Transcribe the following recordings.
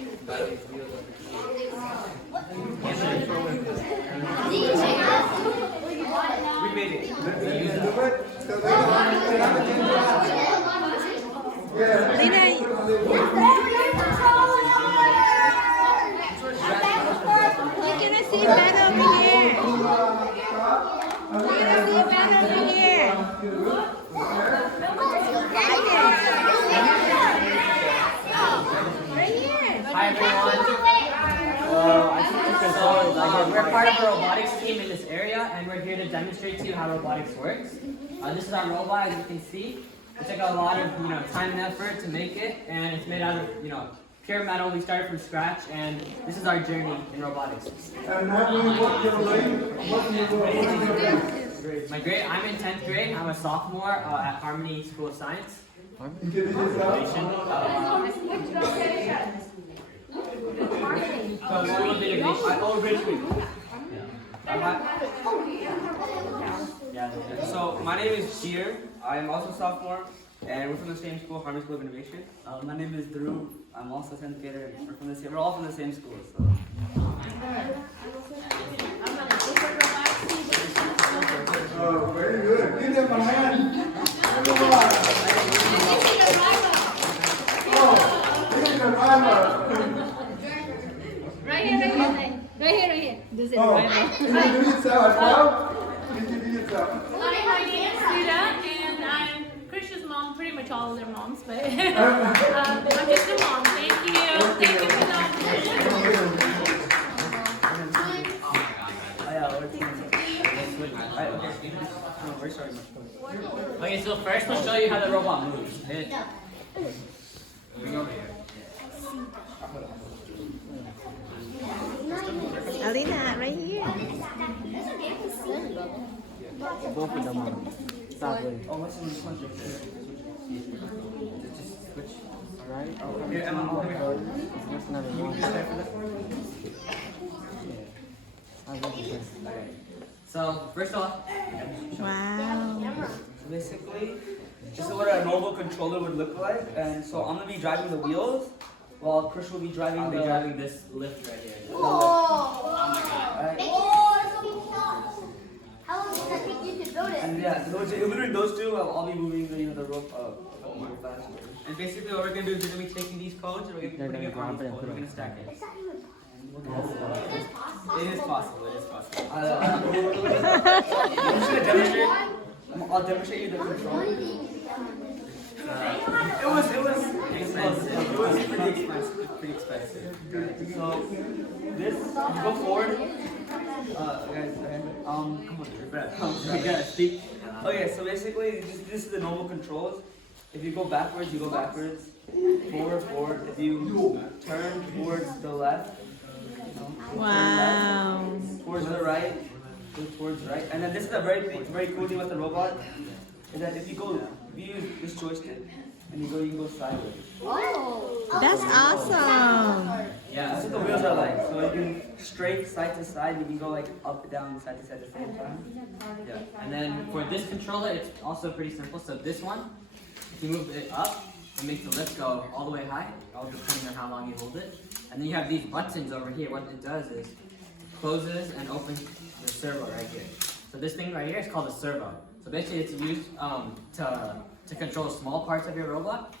We made it. You can see better over here. You can see better over here. Right here. Hi everyone. We're part of the robotics team in this area, and we're here to demonstrate to you how robotics works. This is our robot, as you can see. It took a lot of time and effort to make it, and it's made out of pure metal. We started from scratch, and this is our journey in robotics. And how do you work your grade? My grade, I'm in 10th grade. I'm a sophomore at Harmony School of Science. So my name is Sheer. I am also sophomore, and we're from the same school, Harmony School of Innovation. My name is Dhruv. I'm also 10th grader. We're all from the same school. So. Oh, very good. Give them a hand. Oh, this is the driver. Right here. This is Oh, right did you do yourself as well? Did you do yourself? Hi, my name is Sita, and I'm Krishna's mom, pretty much all of their moms, but I'm just a mom. Thank you. Thank you for the opportunity. Okay, so first we'll show you how the robot moves. Bring over here. Alina, right here. Both of them are. Stop it. Oh, what's in this one? Just switch. Alright? Here, Emma, come here. That's another You one. just stay for this? Okay. So first off, Wow. So basically, this is what a normal controller would look like. And so I'm gonna be driving the wheels, while Krish will be driving I'll be the driving this lift right here. Alright. How long does that take you to build it? And yeah, so literally those two, I'll be moving the rope faster. And basically, what we're gonna do is we're gonna be taking these codes and we're gonna be putting it on these poles. We're gonna stack it. It is possible. I'm just gonna demonstrate. I'll demonstrate you the control. It was expensive. It was pretty expensive. So this, you go forward. Guys, come on, we gotta speak. Okay, so basically, this is the normal controls. If you go backwards, you go backwards. Forward. If you turn towards the left. Wow. Towards the right, go towards right. And then this is a very cool thing with the robot, is that if you use this joystick, and you can go sideways. That's awesome. Yeah, that's what the wheels are like. So you can straight side to side, you can go like up, down, side to side at the same time. Yeah. And then for this controller, it's also pretty simple. So this one, if you move it up, it makes the lift go all the way high, all depending on how long you hold it. And then you have these buttons over here. What it does is closes and opens the servo right here. So this thing right here is called a servo. So basically it's used to control small parts of your robot.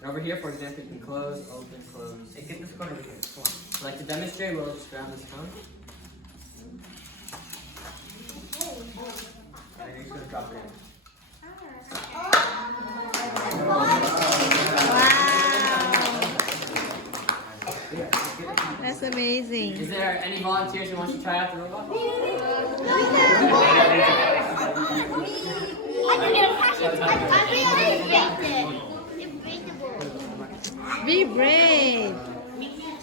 And over here, for example, you can close, open, close. Hey, get this cone over here. Come on. So like to demonstrate, we'll just grab this phone. And then you're just gonna drop it in. That's amazing. Is there any volunteers who want to try out the robot? Be brave.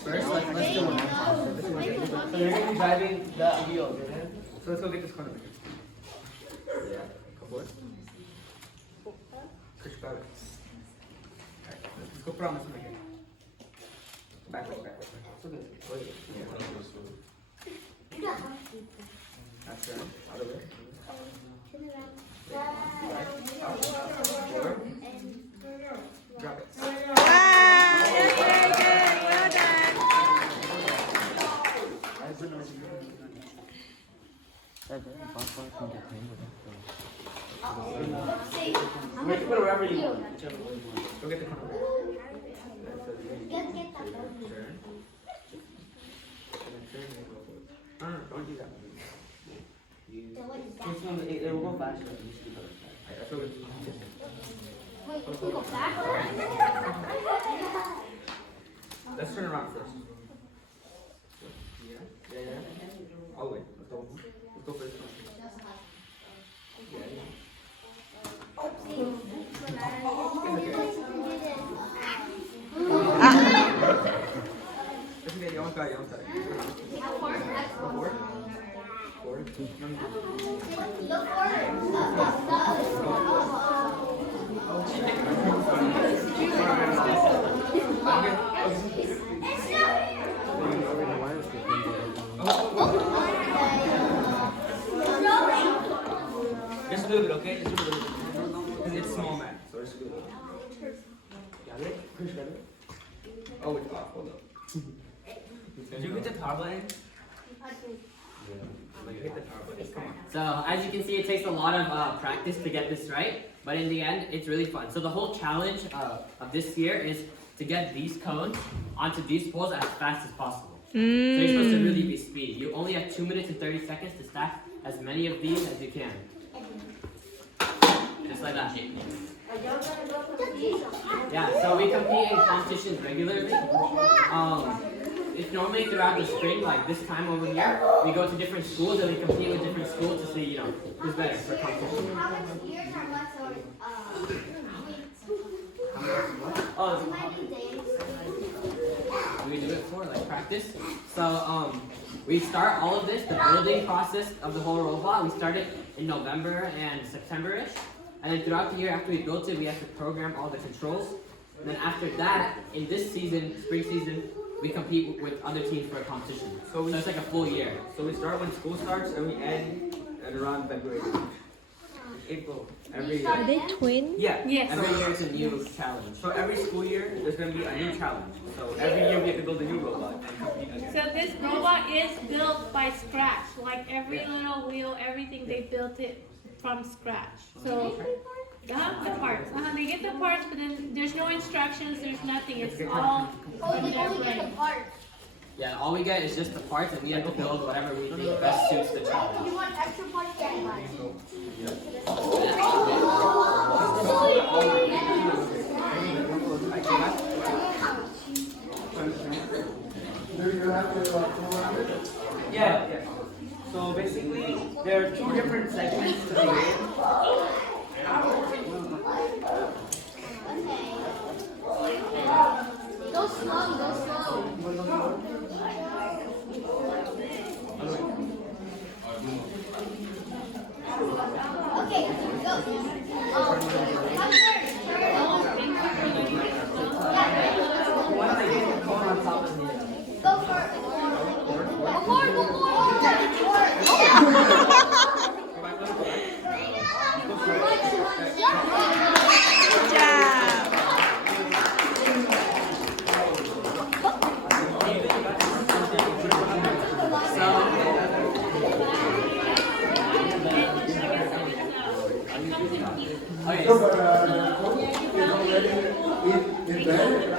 First, let's do one. So you're gonna be driving the wheel. So let's go get this cone over here. Yeah, go forward. Push grab it. Alright, let's go put on this one again. Backwards. So good. Yeah. That's right. Other way. Forward. Drop it. Wow, that's very good. Well done. Go get the corner. Get that Turn. No, don't do that. It will go faster. That's what it's Wait, you can go backwards? Let's turn around first. Yeah. Oh wait, let's go first. It's okay, you almost got it, Just a little bit, okay? Just a little bit. Because it's small man, so just a little bit. Got it? Chris, got it? Oh, it's off. Hold up. Did you hit the power button? Hit the power button. Come on. So as you can see, it takes a lot of practice to get this right, but in the end, it's really fun. So the whole challenge of this year is to get these cones onto these poles as fast as possible. So you're supposed to really be speedy. You only have 2 minutes and 30 seconds to stack as many of these as you can. Just like that. Yeah, so we compete in competitions regularly. It's normally throughout the spring, like this time over here, we go to different schools and we compete with different schools to see, who's better for competition. How much years or months or Oh, how many days? we do it for like practice. So we start all of this, the building process of the whole robot. We start it in November and September-ish, and then throughout the year after we built it, we have to program all the controls. And then after that, in this season, spring season, we compete with other teams for a competition. So it's like a full year. So we start when school starts and we end at around February. April. Every year. Are they twins? Yeah. Yes. Every year it's a new challenge. So every school year, there's going to be a new challenge. So every year we have to build a new robot and compete again. So this robot is built by scratch. Like every little wheel, everything, they built it from scratch. So the parts. They get the parts, but then there's no instructions, there's nothing. It's all Oh, they only get the parts. Yeah, all we get is just the parts, and we have to build whatever we think best suits the You challenge. want extra parts? Get mine. Do you have to go around it? Yeah. So basically, there are two different segments to the game. Go slow, go slow. Okay, go. Come first. Go first. Go Good job. Okay, So, but it's already in bed,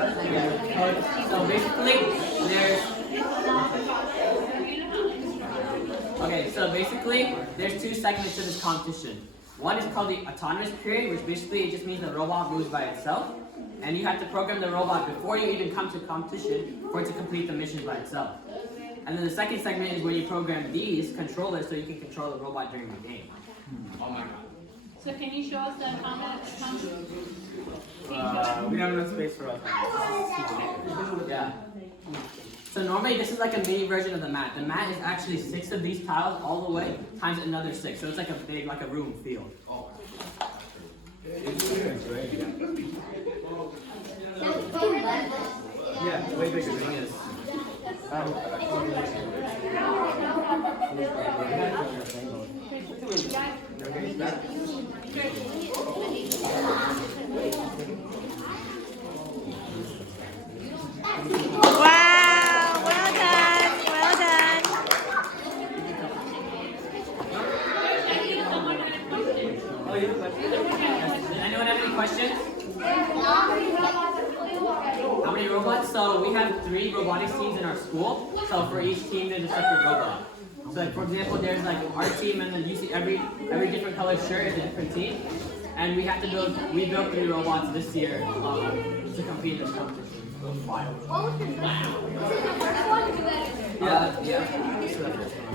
right? so basically, there's two segments to this competition. One is called the autonomous period, which basically it just means the robot moves by itself, and you have to program the robot before you even come to competition for it to complete the mission by itself. And then the second segment is where you program these controllers so you can control the robot during the game. Oh my god. So can you show us the comment? We don't have enough space for us. Yeah. So normally this is like a mini version of the mat. The mat is actually 6 of these tiles all the way times another 6. So it's like a big, like a room field. Yeah, way bigger than this. Wow, well done, well done. Oh, you have a question? Does anyone have any questions? So we have 3 robotics teams in our school. So for each team, there's a separate robot. So like, for example, there's like our team, and then you see every different colored shirt is a different team. And we have to build 3 robots this year to compete in this competition. What was the first one? This is the first one? Yeah. This is the first one.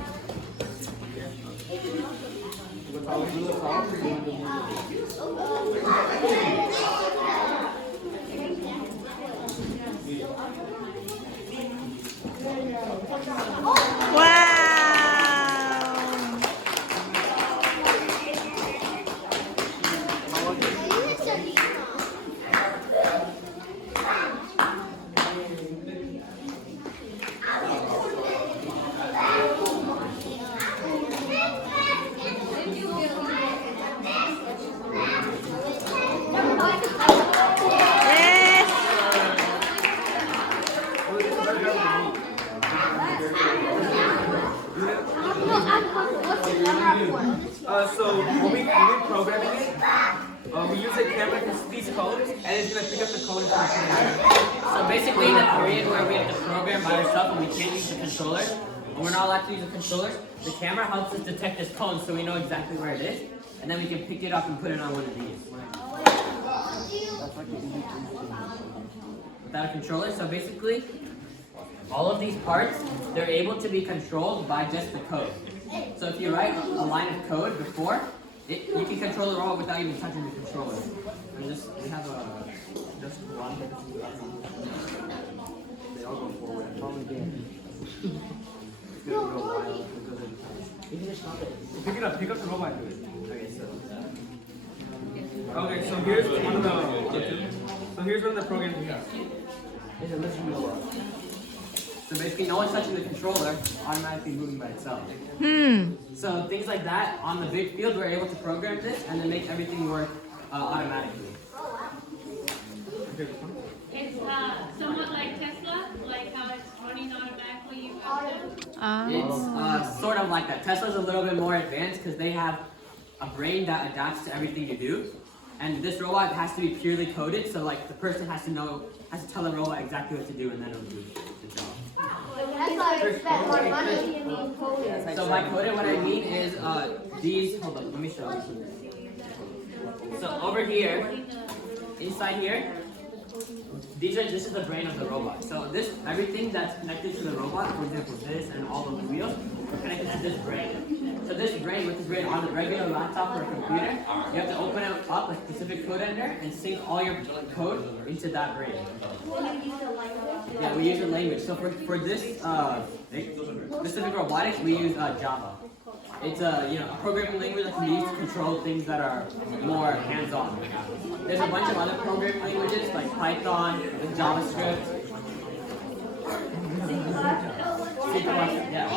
So when we're programming it, we use a camera to see these codes, and it's going to pick up the code. So basically, in the period where we have to program by ourselves and we can't use the controllers, and we're not allowed to use the controllers, the camera helps us detect this code so we know exactly where it is, and then we can pick it up and put it on one of these. Without a controller, so basically, all of these parts, they're able to be controlled by just the code. So if you write a line of code before, you can control the robot without even touching the controller. And we have just one. They all go forward. You can just stop it. Pick up the robot and do it. Okay, So here's one of the programs we have. it's a listening robot. So basically, no one's touching the controller, automatically moving by itself. So things like that, on the big field, we're able to program this and then make everything work automatically. It's somewhat like Tesla, like how it's running automatically. You It's sort of like that. Tesla's a little bit more advanced because they have a brain that adapts to everything you do. And this robot has to be purely coded, so like the person has to tell the robot exactly what to do, and then it'll do the job. That's why I spent more money in coding. So by coded, what I mean is these. Hold on, let me show you. So over here, inside here, this is the brain of the robot. So everything that's connected to the robot, for example, this and all of the wheels, are connected to this brain. So with this brain on a regular laptop or a computer, you have to open it up like specific code editor and sync all your code into that brain. Yeah, we use a language. So for this specific robotics, we use Java. It's a programming language that can be used to control things that are more hands-on. There's a bunch of other programming languages like Python, JavaScript, C++, yeah.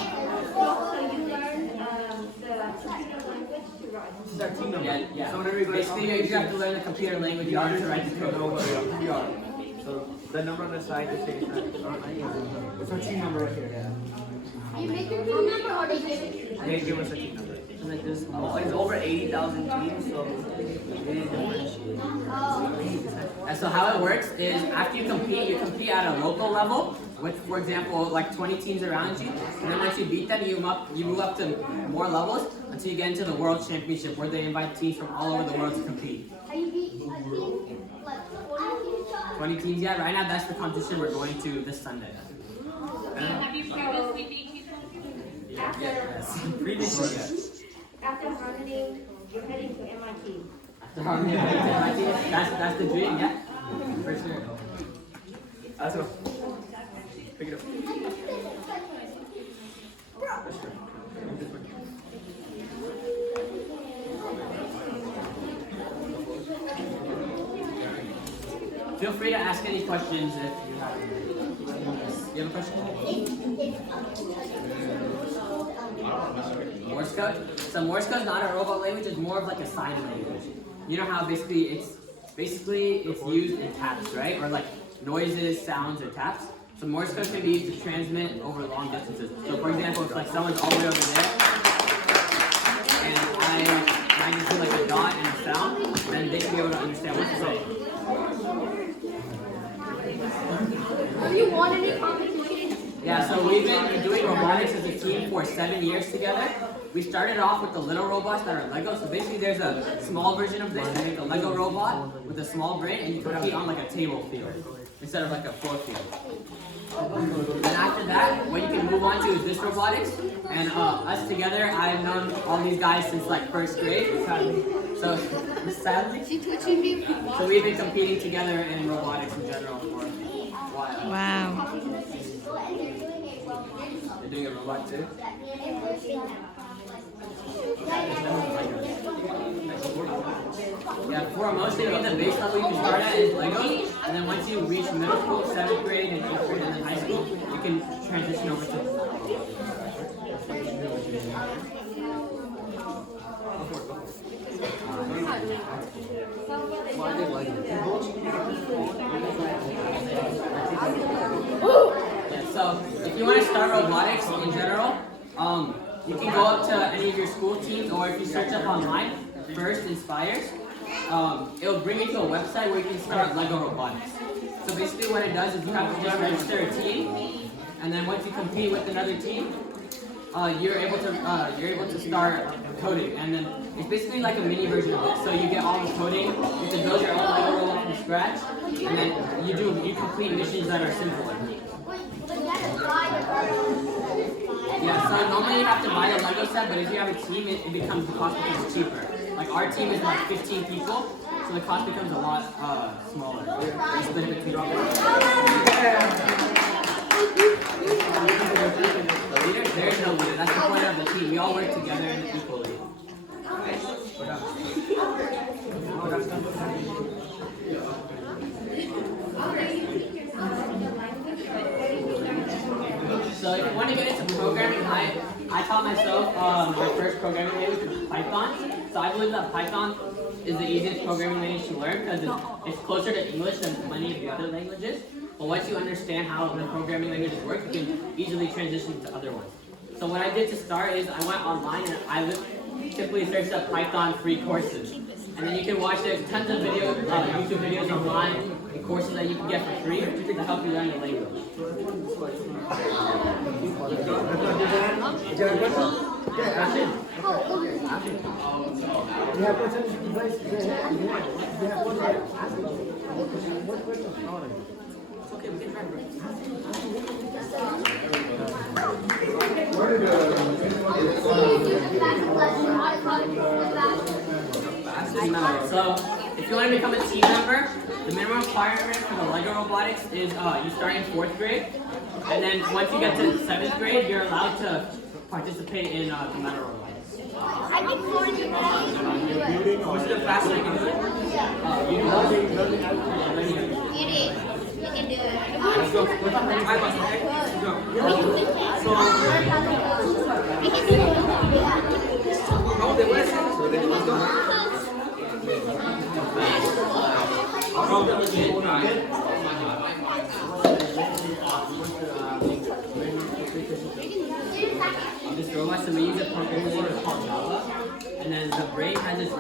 This is our team number. Yeah. So whenever you go Basically, you have to learn the computer language in order to write the code. So the number on the side is saying that. It's our team number right here. You make your team number or they give it? They give us a team number. Like this, it's over 80,000 teams, so it is differentiated. And so how it works is after you compete at a local level, with, for example, like 20 teams around you, and then once you beat them, you move up to more levels until you get into the World Championship, where they invite teams from all over the world to compete. Have you beat a team? Like 40 teams? 20 teams, yeah. Right now, that's the competition we're going to this Sunday. have you previously beat people? Yes. Previously, yes. After harmony, you're heading to MIT. After harmony, that's the dream, yeah. For sure. Let's go. Pick it up. Feel free to ask any questions if you have any. You have a question? Morse code? So Morse code is not a robot language, it's more of like a sign language. You know how basically it's used in taps, right? Or like noises, sounds, or taps. So Morse code can be used to transmit over long distances. So for example, if like someone's all the way over there, and I just do like a dot and a sound, then they can be able to understand what to say. Have you won any competitions? Yeah, so we've been doing robotics as a team for 7 years together. We started off with the little robots that are Lego. So basically there's a small version of this. You make a Lego robot with a small brain and you compete on like a table field instead of like a floor field. And after that, what you can move on to is this robotics. And us together, I've known all these guys since like 1st grade. So sadly, so we've been competing together in robotics in general for a while. Wow. You're doing a robot too? Yeah, for mostly the base level you can start at is Legos, and then once you reach middle school, 7th grade and 8th grade, and then high school, you can transition over to. Yeah, so if you want to start robotics in general, you can go up to any of your school teams, or if you search up online, First Inspires, it'll bring you to a website where you can start Lego robotics. So basically what it does is you have to just register a team, and then once you compete with another team, you're able to start coding, and then it's basically like a mini version of this. So you get all the coding, you can build your own Lego robot from scratch, and then you complete missions that are simpler. Yeah, so normally you have to buy a Lego set, but if you have a team, the cost becomes cheaper. Like our team is like 15 people, so the cost becomes a lot smaller. You split it between all of us. There's no leader. That's the point of the team. We all work together equally. So if you want to get into programming, I taught myself my first programming language was Python. So I believe that Python is the easiest programming language to learn because it's closer to English than many of the other languages. But once you understand how the programming languages work, you can easily transition to other ones. So what I did to start is I went online and I simply searched up Python free courses. And then you can watch there's tons of YouTube videos online and courses that you can get for free to help you learn the language. Okay, we can try. So, if you want to become a team member, the minimum requirement for the Lego robotics is you start in 4th grade, and then once you get to 7th grade, you're allowed to participate in the metal robotics. I think more than that. What's the fastest you can do it? You can do it. Let's go. We're talking 5 months, okay? Let's go. Let's go. This robot, so we use a programming language called Java, and then the brain has its for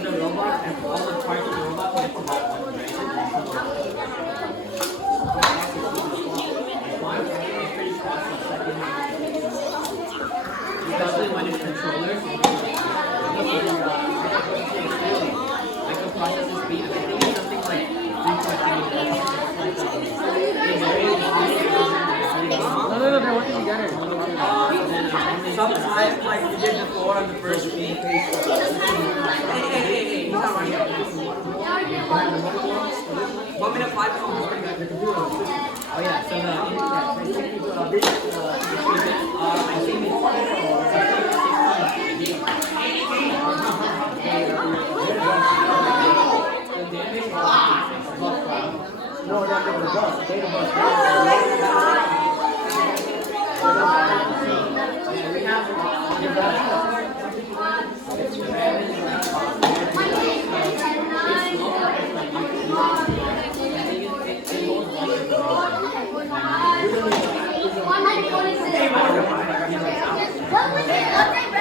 the robot, and all the parts of the robot we have to buy one brain. Especially when it's controllers, microprocessor speed, I think it's something like 3.8. No, they're working together. Sometimes, like we did before on the first week. Hey, he's not right here. 1 minute 5 seconds. Oh yeah, so the I think it's What was it?